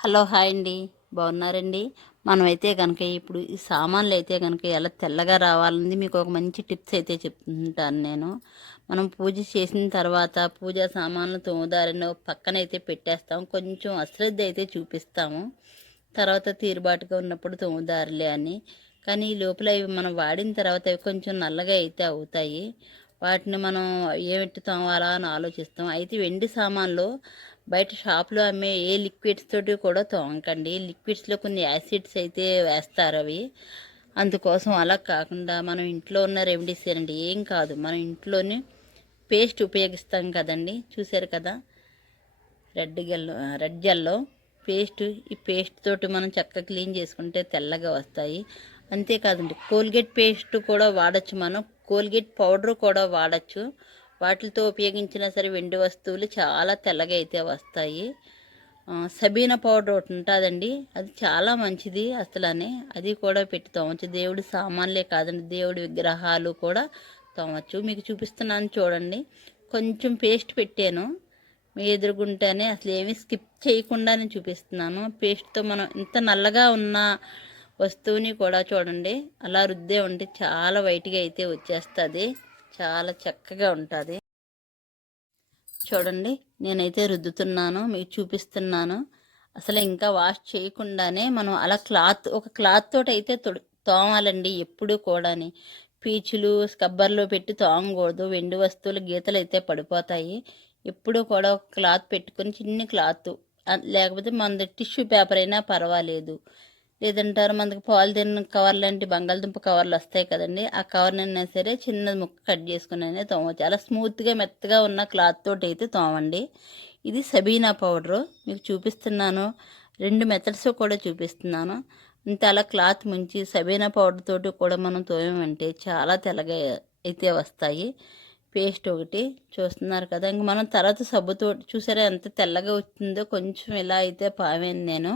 Hello hi అండి. బాగున్నారండి? మనమైతే కనుక ఇప్పుడు ఈ సామాన్లు అయితే కనుక ఎలా తెల్లగా రావాలని మీకు ఒక మంచి టిప్స్ అయితే చెప్తుంటాను నేను. మనం పూజ చేసిన తర్వాత పూజా సామాన్లు తోముదారిని పక్కన అయితే పెట్టేస్తాం. కొంచెం అశ్రద్ధ అయితే చూపిస్తాము. తర్వాత తీరుబాటుగా ఉన్నప్పుడు తోముదారులే అని. కానీ ఈ లోపల ఇవి మనం వాడిన తర్వాత అవి కొంచెం నల్లగా అయితే అవుతాయి. వాటిని మనం ఏమిటి తోమాలా అని ఆలోచిస్తాం. అయితే వెండి సామాన్లు బయట షాప్లో అమ్మే ఏ లిక్విడ్స్ తోటి కూడా తోమకండి. లిక్విడ్స్లో కొన్ని యాసిడ్స్ అయితే వేస్తారు అవి. అందుకోసం అలా కాకుండా మనం ఇంట్లో ఉన్న రెమెడీస్ అండి ఏం కాదు. మనం ఇంట్లోనే పేస్ట్ ఉపయోగిస్తాం కదండి. చూసారు కదా? రెడ్ గెల్లో రెడ్ జెల్లో పేస్ట్ ఈ పేస్ట్ తోటి మనం చక్కగా క్లీన్ చేసుకుంటే తెల్లగా వస్తాయి. అంతేకాదండి కోల్గేట్ పేస్ట్ కూడా వాడచ్చు మనం. కోల్గేట్ పౌడర్ కూడా వాడచ్చు. వాటితో ఉపయోగించినా సరే వెండి వస్తువులు చాలా తెల్లగా అయితే వస్తాయి. సబీనా పౌడర్ ఒకటి ఉంటుందండి. అది చాలా మంచిది అసలనే. అది కూడా పెట్టి తోమచ్చు. దేవుడి సామాన్లే కాదండి. దేవుడి విగ్రహాలు కూడా తోమచ్చు. మీకు చూపిస్తున్నాను చూడండి. కొంచెం పేస్ట్ పెట్టాను. మీ ఎదురుగుంటేనే అసలు ఏమీ స్కిప్ చేయకుండానే చూపిస్తున్నాను. పేస్ట్తో మనం ఇంత నల్లగా ఉన్న వస్తువుని కూడా చూడండి. అలా రుద్దే ఉంటే చాలా వైట్గా అయితే వచ్చేస్తుంది. చాలా చక్కగా ఉంటుంది. చూడండి నేనైతే రుద్దుతున్నాను మీకు చూపిస్తున్నాను. అసలు ఇంకా వాష్ చేయకుండానే మనం అలా క్లాత్ ఒక క్లాత్ తోటి అయితే తోమాలండి ఎప్పుడు కూడాని. పీచులు స్కబ్బర్లో పెట్టి తోమకూడదు. వెండి వస్తువులు గీతలు అయితే పడిపోతాయి. ఎప్పుడు కూడా ఒక క్లాత్ పెట్టుకొని చిన్ని క్లాత్. లేకపోతే మన టిష్యూ పేపర్ అయినా పర్వాలేదు. లేదంటారు మనకి పాలిథిన్ కవర్ లాంటి బంగాళదుంప కవర్లు వస్తాయి కదండి. ఆ కవర్నైనా సరే చిన్న ముక్క కట్ చేసుకుని అయినా తోమవచ్చు అలా స్మూత్గా మెత్తగా ఉన్న క్లాత్ తోటి అయితే తోమండి. ఇది సబీనా పౌడరు మీకు చూపిస్తున్నాను. రెండు మెథడ్స్ కూడా చూపిస్తున్నాను. ఇంత అలా క్లాత్ ముంచి సబీనా పౌడర్ తోటి కూడా మనం తోమేమంటే చాలా తెల్లగా అయితే వస్తాయి. పేస్ట్ ఒకటి చూస్తున్నారు కదా. ఇంక మనం తర్వాత సబ్బుతో చూసారా ఎంత తెల్లగా వచ్చిందో కొంచెం ఇలా అయితే పావాను నేను.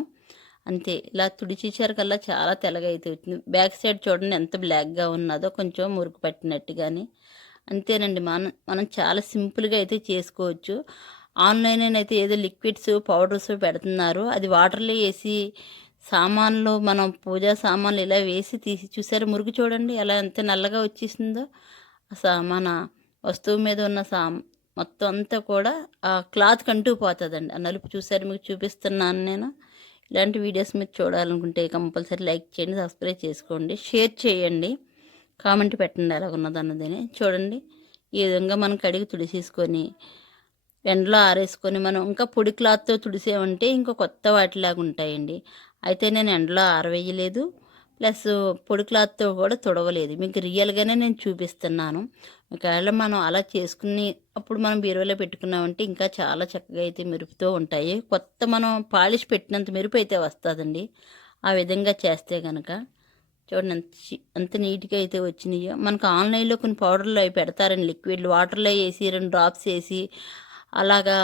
అంతే. ఇలా తుడిచిచ్చారు కల్లా చాలా తెల్లగా అయితే వచ్చింది. బ్యాక్ సైడ్ చూడండి ఎంత బ్లాక్గా ఉన్నదో కొంచెం మురుకు పట్టినట్టు కానీ అంతేనండి. మనం మనం చాలా సింపుల్గా అయితే చేసుకోవచ్చు. ఆన్లైన్ అయితే ఏదో లిక్విడ్స్ పౌడర్స్ పెడుతున్నారు. అది వాటర్లో వేసి సామాన్లు మనం పూజా సామాన్లు ఇలా వేసి తీసి చూసారు. మురుగు చూడండి ఎలా ఎంత నల్లగా వచ్చేసిందో. మన వస్తువు మీద ఉన్న సా మొత్తం అంతా కూడా ఆ క్లాత్ కంటూ పోతుందండి. ఆ నలుపు చూసారు మీకు చూపిస్తున్నాను నేను. ఇలాంటి వీడియోస్ మీరు చూడాలనుకుంటే కంపల్సరీ లైక్ చేయండి సబ్స్క్రైబ్ చేసుకోండి షేర్ చేయండి కామెంట్ పెట్టండి ఎలా అన్నదని చూడండి. ఈ విధంగా మనం కడిగి తుడిసేసుకొని ఎండలో ఆరేసుకొని మనం ఇంకా పొడి క్లాత్తో తుడిసేమంటే ఇంకా కొత్త వాటిలాగా ఉంటాయండి అయితే నేను ఎండలో ఆరవేయలేదు. ప్లస్ పొడి క్లాత్తో కూడా తుడవలేదు. మీకు రియల్గానే నేను చూపిస్తున్నాను. ఒకవేళ మనం అలా చేసుకుని అప్పుడు మనం బీరువాలో పెట్టుకున్నామంటే ఇంకా చాలా చక్కగా అయితే మెరుపుతూ ఉంటాయి. కొత్త మనం పాలిష్ పెట్టినంత మెరుపు అయితే వస్తుందండి. ఆ విధంగా చేస్తే కనుక చూడండి ఎంత అంత నీట్గా అయితే వచ్చినాయో. మనకు ఆన్లైన్లో కొన్ని పౌడర్లు అవి పెడతారండి. లిక్విడ్లు వాటర్లో వేసి రెండు డ్రాప్స్ వేసి అలాగా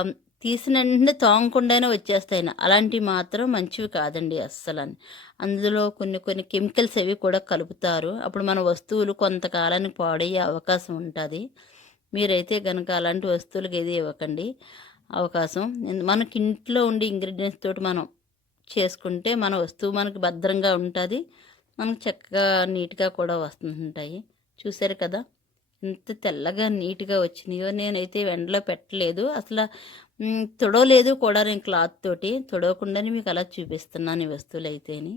తీసిన వెంటనే తోమకుండానే వచ్చేస్తాయి అలాంటివి మాత్రం మంచివి కాదండి అస్సలు అందులో కొన్ని కొన్ని కెమికల్స్ అవి కూడా కలుపుతారు. అప్పుడు మన వస్తువులు కొంతకాలానికి పాడయ్యే అవకాశం ఉంటుంది. మీరైతే కనుక అలాంటి వస్తువులకు ఏది ఇవ్వకండి. అవకాశం. మనకి ఇంట్లో ఉండే ఇంగ్రీడియంట్స్ తోటి మనం చేసుకుంటే మన వస్తువు మనకి భద్రంగా ఉంటుంది. మనకు చక్కగా నీట్గా కూడా వస్తుంటాయి. చూసారు కదా? ఎంత తెల్లగా నీట్గా వచ్చినాయో నేనైతే ఎండలో పెట్టలేదు. అసలు తుడవలేదు కూడా నేను క్లాత్ తోటి. తుడవకుండానే మీకు అలా చూపిస్తున్నాను ఈ వస్తువులు అయితేని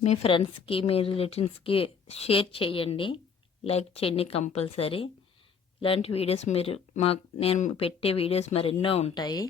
మీ ఫ్రెండ్స్కి మీ రిలేటివ్స్కి షేర్ చేయండి. లైక్ చేయండి కంపల్సరీ. ఇలాంటి వీడియోస్ మీరు మాకు నేను పెట్టే వీడియోస్ మరెన్నో ఉంటాయి.